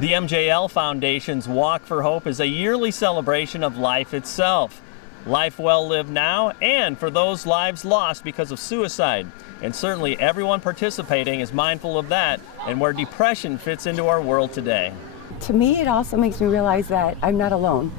The MJL Foundation's Walk for Hope is a yearly celebration of life itself. Life well lived now, and for those lives lost because of suicide. And certainly everyone participating is mindful of that and where depression fits into our world today. To me, it also makes me realize that I'm not alone.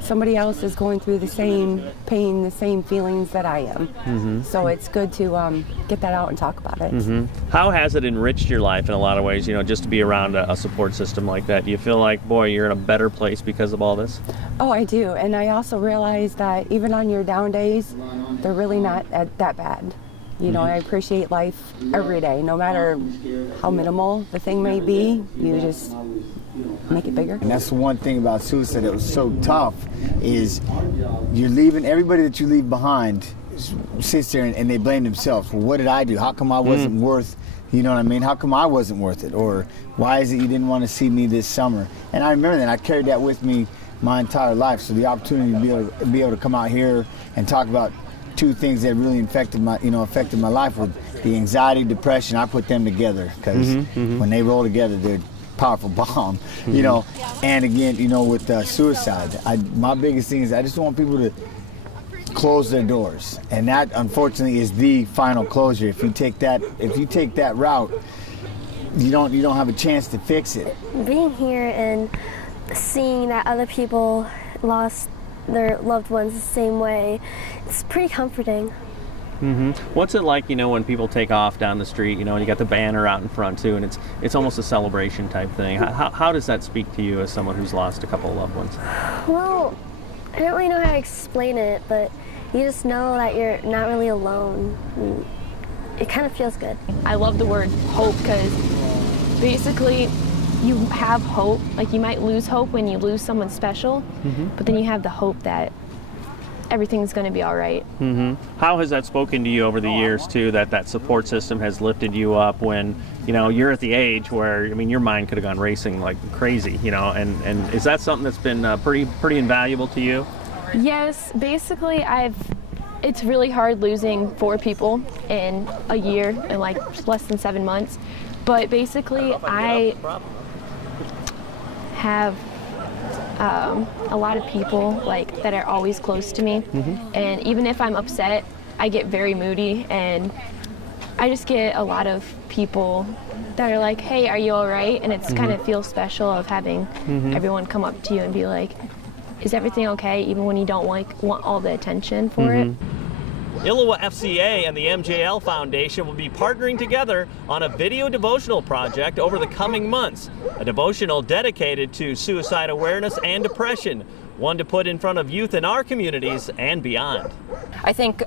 Somebody else is going through the same pain, the same feelings that I am. So it's good to get that out and talk about it. How has it enriched your life in a lot of ways, you know, just to be around a support system like that? Do you feel like, boy, you're in a better place because of all this? Oh, I do. And I also realize that even on your down days, they're really not that bad. You know, I appreciate life every day, no matter how minimal the thing may be. You just make it bigger. And that's the one thing about suicide that was so tough, is you're leaving, everybody that you leave behind sits there and they blame themselves. Well, what did I do? How come I wasn't worth, you know what I mean? How come I wasn't worth it? Or why is it you didn't want to see me this summer? And I remember that. I carried that with me my entire life. So the opportunity to be able to come out here and talk about two things that really affected my life was the anxiety, depression. I put them together because when they roll together, they're powerful bomb, you know. And again, you know, with suicide, my biggest thing is I just want people to close their doors, and that unfortunately is the final closure. If you take that route, you don't have a chance to fix it. Being here and seeing that other people lost their loved ones the same way, it's pretty comforting. What's it like, you know, when people take off down the street, you know, and you got the banner out in front too, and it's almost a celebration type thing. How does that speak to you as someone who's lost a couple of loved ones? Well, I don't really know how to explain it, but you just know that you're not really alone. It kind of feels good. I love the word hope because basically you have hope. Like, you might lose hope when you lose someone special, but then you have the hope that everything's going to be all right. How has that spoken to you over the years too, that support system has lifted you up when, you know, you're at the age where, I mean, your mind could have gone racing like crazy, you know, and is that something that's been pretty invaluable to you? Yes, basically it's really hard losing 4 people in a year, in like less than 7 months, but basically I have a lot of people like that are always close to me, and even if I'm upset, I get very moody, and I just get a lot of people that are like, hey, are you all right? And it's kind of feels special of having everyone come up to you and be like, is everything okay, even when you don't want all the attention for it. ILLOWA FCA and the MJL Foundation will be partnering together on a video devotional project over the coming months. A devotional dedicated to suicide awareness and depression, one to put in front of youth in our communities and beyond. I think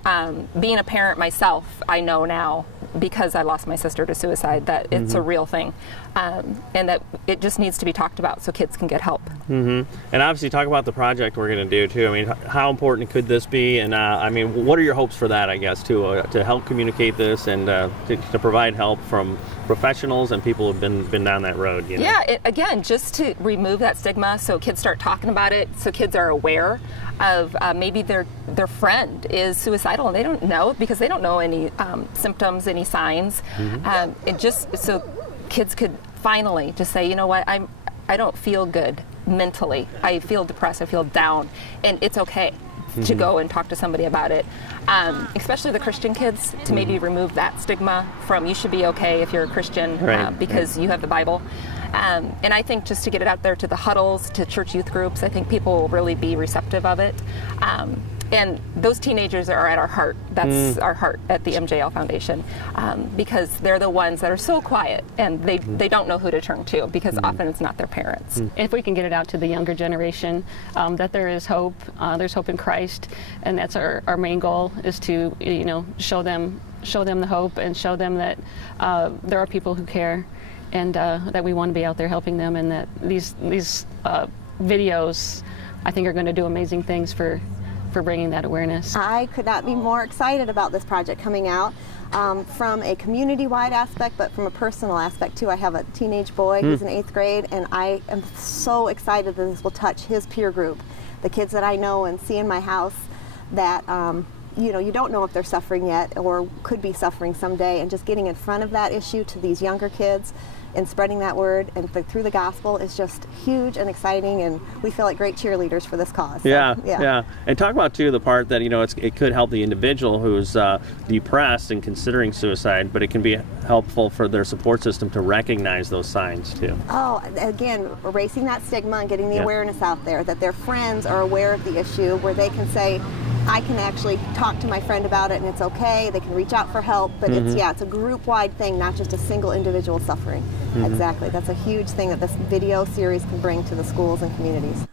being a parent myself, I know now, because I lost my sister to suicide, that it's a real thing, and that it just needs to be talked about so kids can get help. And obviously talk about the project we're going to do too. I mean, how important could this be? And I mean, what are your hopes for that, I guess, too, to help communicate this and to provide help from professionals and people who've been down that road, you know? Yeah, again, just to remove that stigma so kids start talking about it, so kids are aware of maybe their friend is suicidal and they don't know, because they don't know any symptoms, any signs. And just so kids could finally just say, you know what, I don't feel good mentally. I feel depressed, I feel down, and it's okay to go and talk to somebody about it. Especially the Christian kids, to maybe remove that stigma from you should be okay if you're a Christian because you have the Bible. And I think just to get it out there to the huddles, to church youth groups, I think people will really be receptive of it. And those teenagers are at our heart. That's our heart at the MJL Foundation, because they're the ones that are so quiet and they don't know who to turn to, because often it's not their parents. If we can get it out to the younger generation, that there is hope, there's hope in Christ, and that's our main goal, is to, you know, show them the hope and show them that there are people who care, and that we want to be out there helping them, and that these videos, I think, are going to do amazing things for bringing that awareness. I could not be more excited about this project coming out, from a community-wide aspect, but from a personal aspect too. I have a teenage boy who's in 8th grade, and I am so excited that this will touch his peer group, the kids that I know and see in my house, that you don't know if they're suffering yet or could be suffering someday, and just getting in front of that issue to these younger kids and spreading that word and through the gospel is just huge and exciting, and we feel like great cheerleaders for this cause. So, yeah. And talk about too the part that it could help the individual who's depressed and considering suicide, but it can be helpful for their support system to recognize those signs too. Oh, again, erasing that stigma and getting the awareness out there that their friends are aware of the issue, where they can say, I can actually talk to my friend about it and it's okay. They can reach out for help, but it's a group-wide thing, not just a single individual suffering. Exactly. That's a huge thing that this video series can bring to the schools and communities.